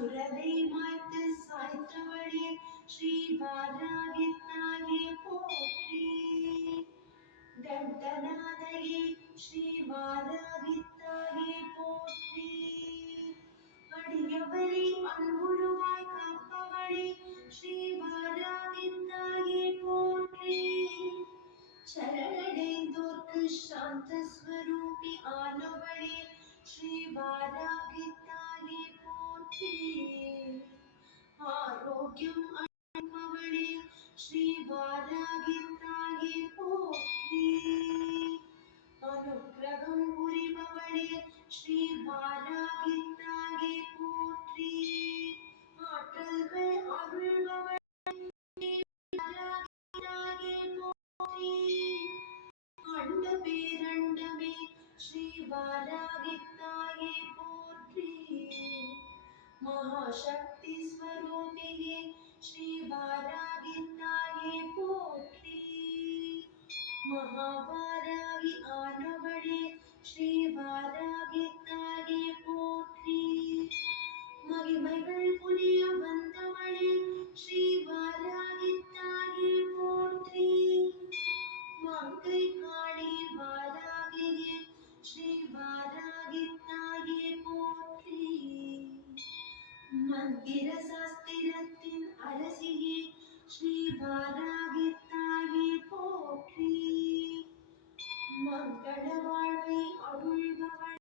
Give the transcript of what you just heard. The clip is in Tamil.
சுரரை மாய்த்து சாய்த்தவளே ஸ்ரீ வாராகி தாயே போற்றி. தண்டநாதையே ஸ்ரீ வாராகி தாயே போற்றி. அடியவரை அன்புருவாய் காப்பவளே ஸ்ரீ வாராகி தாயே போற்றி. சரணடைந்தோர்க்கு சாந்த ஸ்வரூபி ஆனவளே ஸ்ரீ வாராகி தாயே போற்றி. ஆரோக்கியம் அளிப்பவளே ஸ்ரீ வாராகி தாயே போற்றி. அனுக்கிரகம் புரிபவளே ஸ்ரீ வாராகி தாயே போற்றி. ஆற்றல்கள் அருள்பவளே ஸ்ரீ வாராகி தாயே போற்றி. அண்ட பேரண்டமே ஸ்ரீ வாராகி தாயே போற்றி. महाशक्ति स्वरूपिये श्री वारागी ताये पोत्री. महावारागी आनवळे श्री वारागी ताये पोत्री. महिमैगळ पुरिय वंदवळे श्री वारागी ताये पोत्री. मंगै काळी वारागिये श्री वारागी ताये पोत्री. மந்திர சாஸ்திரத்தின் அரசியே ஸ்ரீ வாராகி